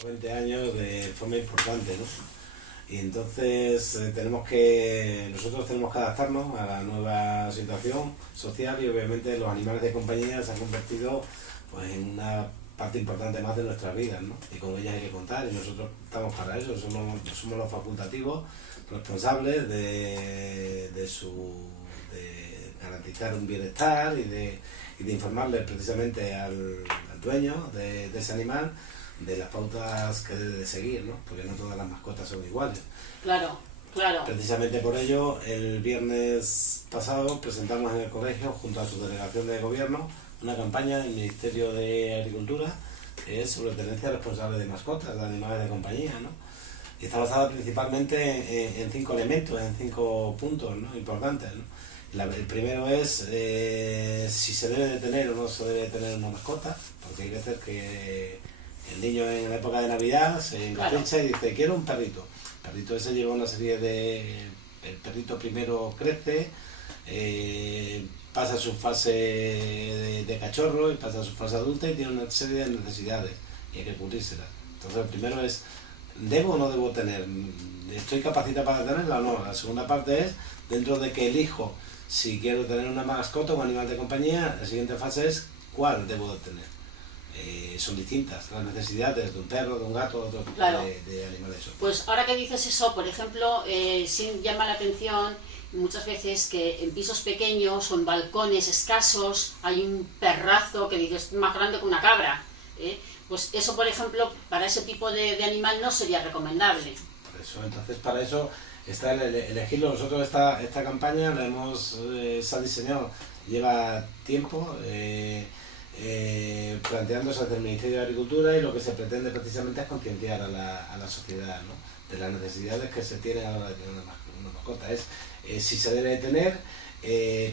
20 años de forma importante, ¿no? Y entonces nosotros tenemos que adaptarnos a la nueva situación social y obviamente los animales de compañía se han convertido pues en una parte importante más de nuestras vidas, ¿no? Y con ellas hay que contar y nosotros estamos para eso, somos los facultativos responsables de garantizar un bienestar y de informarle precisamente al dueño de ese animal de las pautas que debe de seguir, ¿no? Porque no todas las mascotas son iguales. Claro, claro. Precisamente por ello, el viernes pasado presentamos en el colegio, junto a su delegación de gobierno, una campaña del Ministerio de Agricultura que es sobre tenencia responsable de mascotas, de animales de compañía, ¿no? Y está basada principalmente en 5 elementos, en 5 puntos, ¿no? Importantes, ¿no? El primero es si se debe de tener o no se debe de tener una mascota, porque hay veces que el niño en la época de Navidad se encapricha y dice, quiero un perrito. El perrito ese lleva una serie de... El perrito primero crece, pasa su fase de cachorro y pasa su fase adulta y tiene una serie de necesidades y hay que cumplírselas. Entonces el primero es, ¿debo o no debo tener? ¿Estoy capacitado para tenerla o no? La segunda parte es, dentro de que elijo si quiero tener una mascota o un animal de compañía, la siguiente fase es, ¿cuál debo de tener? Son distintas las necesidades de un perro, de un gato, de otro tipo de animales. Pues ahora que dices eso, por ejemplo, sí llama la atención muchas veces que en pisos pequeños o en balcones escasos hay un perrazo que dices más grande que una cabra. Pues eso, por ejemplo, para ese tipo de animal no sería recomendable. Entonces, para eso está el elegirlo. Nosotros esta campaña se ha diseñado, lleva tiempo planteándose desde el Ministerio de Agricultura y lo que se pretende precisamente es concienciar a la sociedad, ¿no? De las necesidades que se tienen a la hora de tener una mascota. Si se debe de tener,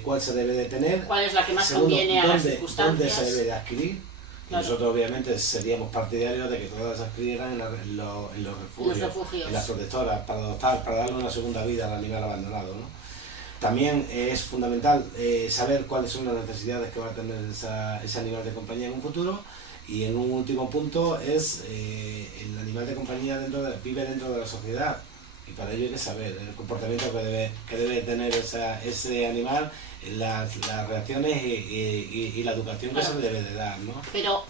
cuál se debe de tener, cuál es la que más conviene a las circunstancias, dónde se debe de adquirir. Claro. Nosotros obviamente seríamos partidarios de que todas se adquirieran en los refugios, en las protectoras, para adoptar, para darle una segunda vida al animal abandonado, ¿no? También es fundamental saber cuáles son las necesidades que va a tener ese animal de compañía en un futuro. Y en un último punto es el animal de compañía vive dentro de la sociedad. Y para ello hay que saber el comportamiento que debe tener ese animal, las reacciones y la educación que se le debe de dar, ¿no? Pero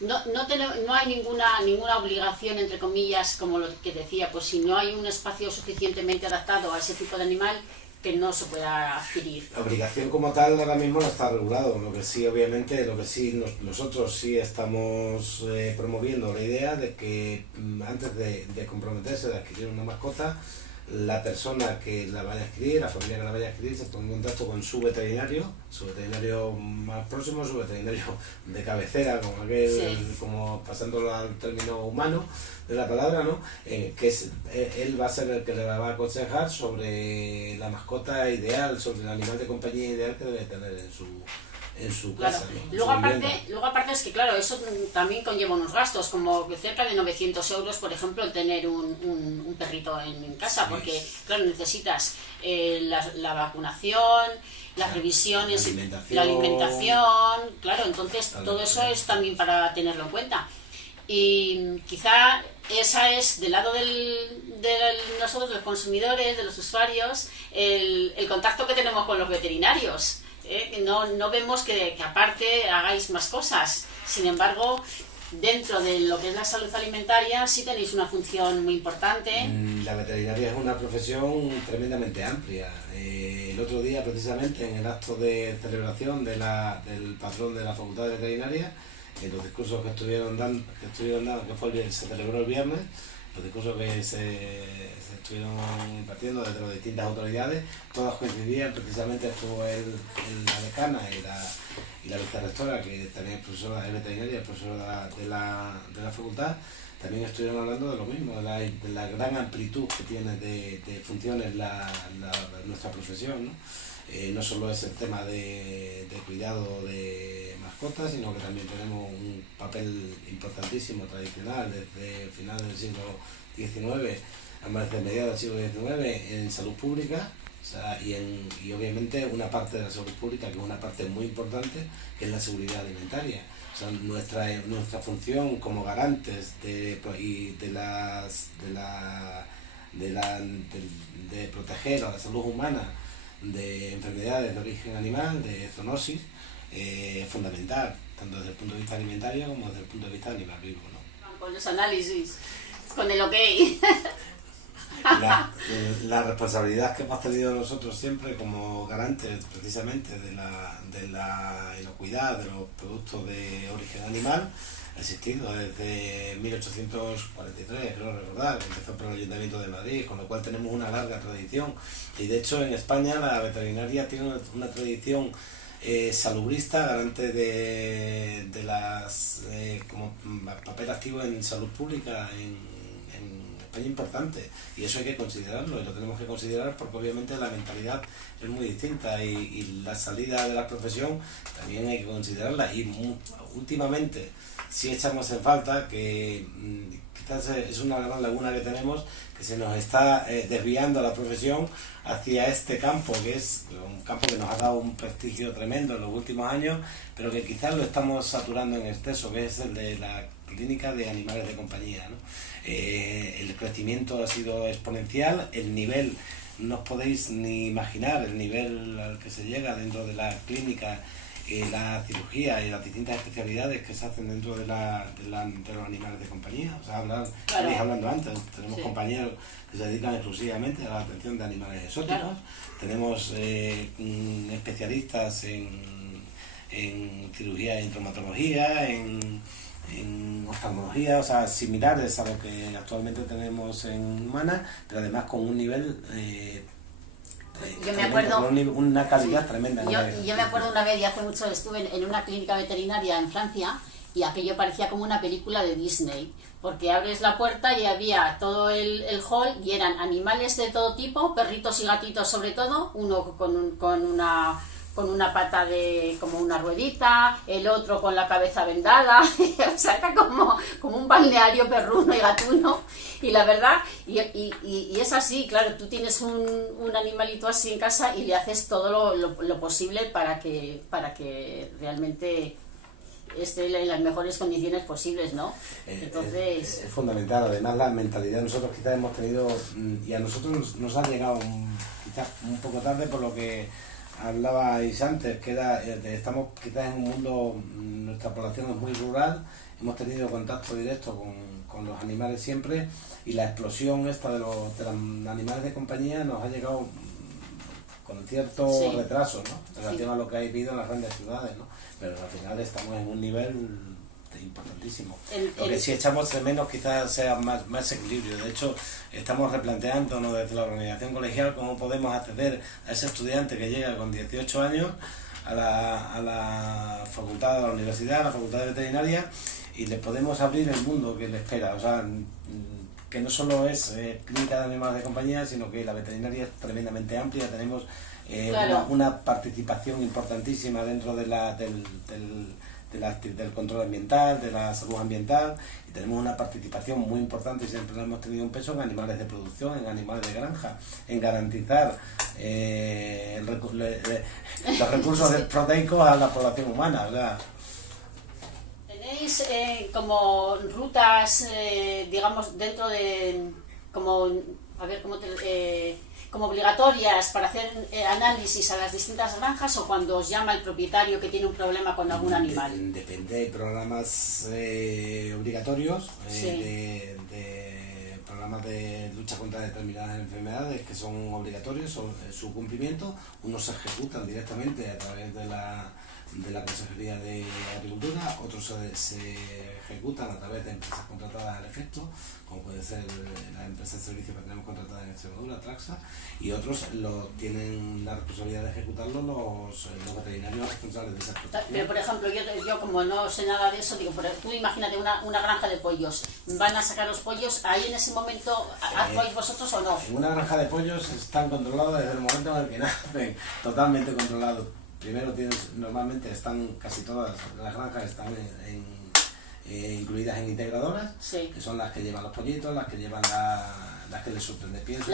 no hay ninguna obligación, entre comillas, como lo que decía, pues si no hay un espacio suficientemente adaptado a ese tipo de animal, que no se pueda adquirir. La obligación como tal ahora mismo no está regulado, lo que sí obviamente, nosotros sí estamos promoviendo la idea de que antes de comprometerse de adquirir una mascota, la persona que la vaya a adquirir, la familia que la vaya a adquirir, se ponga en contacto con su veterinario más próximo, su veterinario de cabecera, como pasándolo al término humano de la palabra, ¿no? Él va a ser el que le va a aconsejar sobre la mascota ideal, sobre el animal de compañía ideal que debe tener en su casa, claro. ¿no? Luego aparte es que claro, eso también conlleva unos gastos, como cerca de 900 euros, por ejemplo, el tener un perrito en casa, porque claro, necesitas la vacunación, las revisiones, la alimentación, claro, entonces todo eso es también para tenerlo en cuenta. Y quizá esa es, del lado de nosotros, los consumidores, de los usuarios, el contacto que tenemos con los veterinarios. No vemos que aparte hagáis más cosas. Sin embargo, dentro de lo que es la salud alimentaria sí tenéis una función muy importante. La veterinaria es una profesión tremendamente amplia. El otro día, precisamente, en el acto de celebración del patrón de la Facultad de Veterinaria, en los discursos que estuvieron dando, se celebró el viernes, los discursos que se estuvieron impartiendo desde las distintas autoridades, todas coincidían. Precisamente estuvo la decana y la vicerrectora, que también es profesora de veterinaria, es profesora de la facultad, también estuvieron hablando de lo mismo, de la gran amplitud que tiene de funciones nuestra profesión, ¿no? No solo es el tema de cuidado de mascotas, sino que también tenemos un papel importantísimo, tradicional, desde el final del siglo XIX, desde mediados del siglo XIX, en salud pública. O sea, y obviamente una parte de la salud pública, que es una parte muy importante, que es la seguridad alimentaria. O O sea, nuestra función como garantes de proteger a la salud humana de enfermedades de origen animal, de zoonosis, es fundamental, tanto desde el punto de vista alimentario como desde el punto de vista animal vivo, ¿no? Con los análisis, con el ok. La responsabilidad que hemos tenido nosotros siempre como garantes precisamente de la inocuidad de los productos de origen animal ha existido desde 1843, creo recordar, que empezó por el Ayuntamiento de Madrid, con lo cual tenemos una larga tradición. Y de hecho en España la veterinaria tiene una tradición salubrista, garante de las como papel activo en salud pública en España importante, y eso hay que considerarlo, y lo tenemos que considerar porque obviamente la mentalidad es muy distinta y la salida de la profesión también hay que considerarla. Y últimamente sí echamos en falta que quizás es una gran laguna que tenemos, que se nos está desviando la profesión hacia este campo, que es un campo que nos ha dado un prestigio tremendo en los últimos años, pero que quizás lo estamos saturando en exceso, que es el de la clínica de animales de compañía, ¿no? El crecimiento ha sido exponencial, el nivel, no os podéis ni imaginar el nivel al que se llega dentro de la clínica, la cirugía y las distintas especialidades que se hacen dentro de los animales de compañía. O sea, estáis hablando antes, tenemos compañeros que se dedican exclusivamente a la atención de animales exóticos, tenemos especialistas en cirugía y en traumatología, en oftalmología, o sea, similares a lo que actualmente tenemos en humana, pero además con un nivel yo me acuerdo, una calidad tremenda. Yo me acuerdo una vez, y hace mucho, estuve en una clínica veterinaria en Francia, y aquello parecía como una película de Disney, porque abres la puerta y había todo el hall y eran animales de todo tipo, perritos y gatitos sobre todo, uno con una pata de como una ruedita, el otro con la cabeza vendada, o sea, era como un balneario perruno y gatuno, y la verdad, y es así, claro, tú tienes un animalito así en casa y le haces todo lo posible para que realmente esté en las mejores condiciones posibles, ¿no? Entonces es fundamental. Además la mentalidad, nosotros quizás hemos tenido, y a nosotros nos ha llegado quizás un poco tarde, por lo que hablabais antes, que estamos quizás en un mundo, nuestra población es muy rural, hemos tenido contacto directo con los animales siempre, y la explosión esta de los animales de compañía nos ha llegado con cierto retraso, ¿no? En relación a lo que ha vivido en las grandes ciudades, ¿no? Pero al final estamos en un nivel importantísimo. Lo que sí echamos de menos quizás sea más equilibrio. De hecho, estamos replanteándonos desde la organización colegial cómo podemos acceder a ese estudiante que llega con 18 años a la facultad, a la universidad, a la facultad de veterinaria, y le podemos abrir el mundo que le espera. O sea, que no solo es clínica de animales de compañía, sino que la veterinaria es tremendamente amplia. Tenemos una participación importantísima dentro del control ambiental, de la salud ambiental, y tenemos una participación muy importante, y siempre hemos tenido un peso en animales de producción, en animales de granja, en garantizar los recursos proteicos a la población humana. ¿Verdad? ¿Tenéis como rutas, digamos, dentro de, como, a ver, como obligatorias para hacer análisis a las distintas granjas, o cuando os llama el propietario que tiene un problema con algún animal? Depende, hay programas obligatorios, de programas de lucha contra determinadas enfermedades que son obligatorios, su cumplimiento. Unos se ejecutan directamente a través de la Consejería de Agricultura, otros se ejecutan a través de empresas contratadas al efecto, como puede ser la empresa de servicios que tenemos contratada en Extremadura, Traxa, y otros tienen la responsabilidad de ejecutarlo los veterinarios responsables de esa protección. Pero por ejemplo, yo como no sé nada de eso, digo, tú imagínate una granja de pollos, van a sacar los pollos, ahí en ese momento actuáis vosotros o no. En una granja de pollos están controlados desde el momento en el que nacen, totalmente controlados. Primero normalmente casi todas las granjas están incluidas en integradoras, que son las que llevan los pollitos, las que llevan las que les surten de pienso.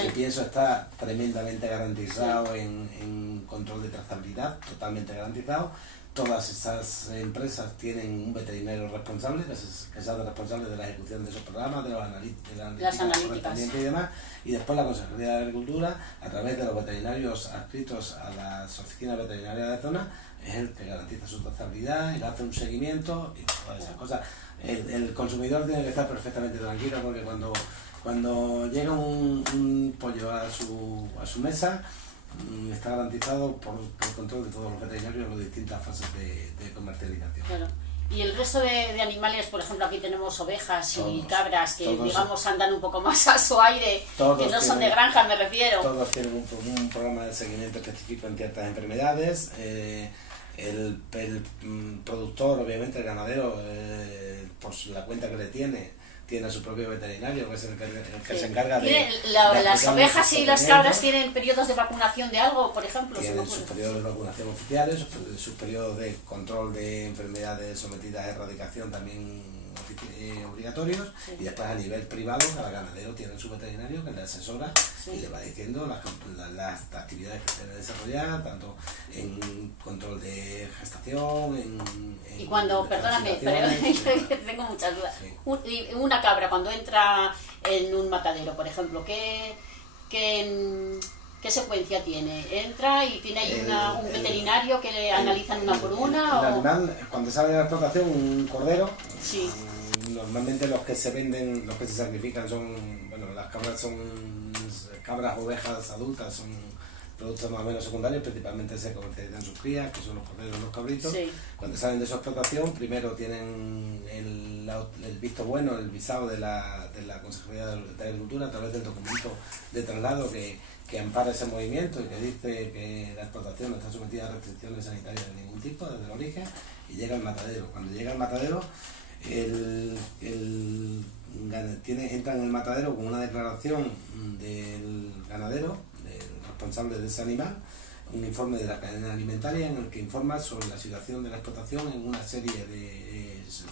El pienso está tremendamente garantizado en control de trazabilidad, totalmente garantizado, todas estas empresas tienen un veterinario responsable, que es el responsable de la ejecución de esos programas, de las analíticas y demás, y después la Consejería de Agricultura, a través de los veterinarios adscritos a las oficinas veterinarias de zona, es el que garantiza su trazabilidad, y le hace un seguimiento y todas esas cosas. El consumidor tiene que estar perfectamente tranquilo, porque cuando llega un pollo a su mesa, está garantizado por el control de todos los veterinarios en las distintas fases de comercialización. Claro. Y el resto de animales, por ejemplo, aquí tenemos ovejas y Todos, cabras que, todos, digamos, andan un poco más a su aire, que no son de granja, me refiero. Todos tienen un programa de seguimiento específico en ciertas enfermedades. El productor, obviamente, el ganadero, por la cuenta que le tiene su propio veterinario, que es el que Sí. se encarga de las ovejas y las cabras tratamientos. tienen periodos de vacunación de algo, por ejemplo. Tienen sus periodos de vacunación oficiales, sus periodos de control de enfermedades sometidas a erradicación también obligatorios, Sí. y después a nivel privado cada ganadero tiene su veterinario que le asesora Sí. y le va diciendo las actividades que debe desarrollar, tanto en control de gestación, en Y cuando, de perdóname, vaccinaciones, tengo muchas dudas. Sí. Una cabra cuando entra en un matadero, por ejemplo, ¿qué secuencia tiene? ¿Entra y tiene ahí un veterinario que le analizan una por una? El animal, cuando sale de la explotación, un cordero, Sí. normalmente los que se venden, los que se sacrifican son, bueno, las cabras son cabras, ovejas adultas, son productos más o menos secundarios, principalmente se comercializan sus crías, que son los corderos y los cabritos. Sí. Cuando salen de su explotación, primero tienen el visto bueno, el visado de la Consejería de Agricultura a través del documento de traslado que ampara ese movimiento y que dice que la explotación no está sometida a restricciones sanitarias de ningún tipo desde el origen, y llega al matadero. Cuando llega al matadero, entra en el matadero con una declaración del ganadero, del responsable de ese animal, un informe de la cadena alimentaria en el que informa sobre la situación de la explotación en una serie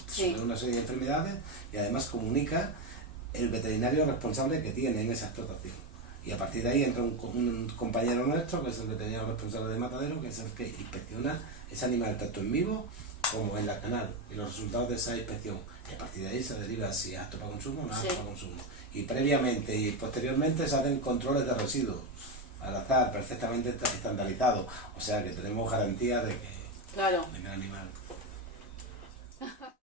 sobre una serie de enfermedades, y además comunica el veterinario responsable que tiene en esa explotación. Y a partir de ahí entra un compañero nuestro, que es el veterinario responsable de matadero, que es el que inspecciona ese animal tanto en vivo como en la canal, y los resultados de esa inspección. Y a partir de ahí se deriva si es apto para consumo o no es apto para consumo. Y previamente y posteriormente se hacen controles de residuos al azar, perfectamente estandarizados. O sea que tenemos garantía de que Claro. el animal